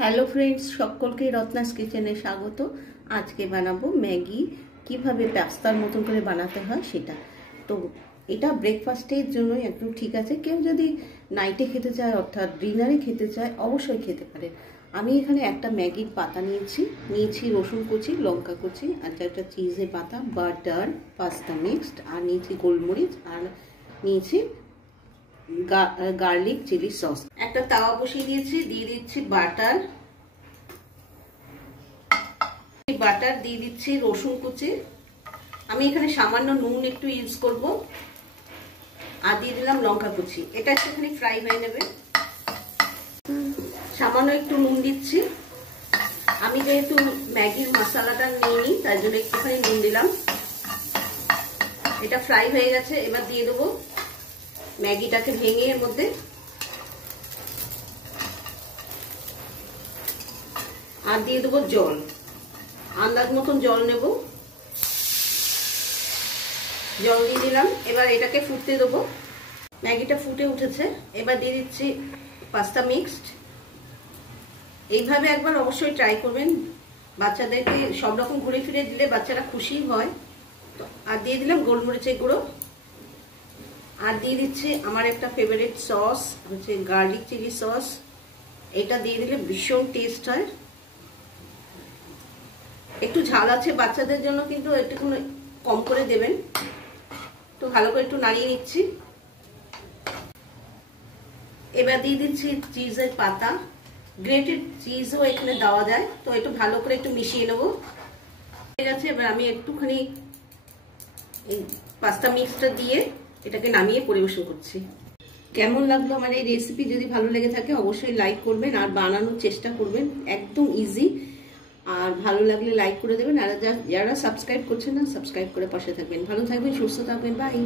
Hello friends, সকলকে রত্নাস কিচেনে স্বাগত। আজকে বানাবো ম্যাগি, কিভাবে পাস্তার মতন করে বানাতে হয় সেটা। তো এটা ব্রেকফাস্টের জন্যই একদম ঠিক আছে। কেউ যদি নাইটে খেতে চায় অর্থাৎ ডিনারে খেতে চায় অবশ্যই খেতে পারে। আমি এখানে একটা ম্যাগির পাতা নিয়েছি রসুন কুচি, লঙ্কা কুচি, আর একটা চিজের পাতা, বাটার, পাস্তা মিক্সড, আর নিয়েছি গোলমরিচ, আর নিয়েছি গার্লিক চিলি সস। একটা তাওয়া বসিয়ে দিয়েছি, দিয়ে দিচ্ছি বাটার দিয়ে দিচ্ছি রসুন কুচি। আমি এখানে সামান্য নুন একটু ইউজ করব, আর দিয়ে দিলাম লঙ্কা কুচি। এটা একটুখানি ফ্রাই হয়ে নেবে। সামান্য একটু নুন দিচ্ছি। আমি যেহেতু ম্যাগির মশলাটা নিইনি তাই জন্য একটুখানি নুন দিলাম। এটা ফ্রাই হয়ে গেছে। এবার দিয়ে দেবো ম্যাগিটাকে ভেঙে এর মধ্যে, আর দিয়ে দেবো জল, আন্দাজ মতন জল নেব। জল দিয়ে দিলাম। এবার এটাকে ফুটতে দেবো। ম্যাগিটা ফুটে উঠেছে। এবার দিয়ে দিচ্ছি পাস্তা মিক্সড। এইভাবে একবার অবশ্যই ট্রাই করবেন। বাচ্চাদেরকে সব রকম ঘুরে ফিরে দিলে বাচ্চারা খুশি হয়। তো আর দিয়ে দিলাম গোলমরিচের গুঁড়ো, আর দিয়ে দিচ্ছি আমার একটা ফেভারিট সস হচ্ছে গার্লিক চিলি সস। এটা দিয়ে দিলে ভীষণ টেস্ট হয়। একটু ঝাল আছে বাচ্চাদের জন্য, কিন্তু একটু কম করে দেবেন। তো ভালো করে একটু নাড়িয়ে নিচ্ছি। এবার দিয়ে দিচ্ছি চিজের পাতা, গ্রেটেড চিজও এখানে দেওয়া যায়। তো একটু ভালো করে একটু মিশিয়ে নেবো। ঠিক আছে। এবার আমি একটুখানি এই পাস্তা মিক্সটা দিয়ে এটাকে নামিয়ে পরিবেশন করছি। কেমন লাগলো আমার এই রেসিপি? যদি ভালো লেগে থাকে অবশ্যই লাইক করবেন আর বানানোর চেষ্টা করবেন। একদম ইজি। আর ভালো লাগলে লাইক করে দেবেন। আর যারা সাবস্ক্রাইব করছেন না, সাবস্ক্রাইব করে পাশে থাকবেন। ভালো থাকবেন, সুস্থ থাকবেন। বাই।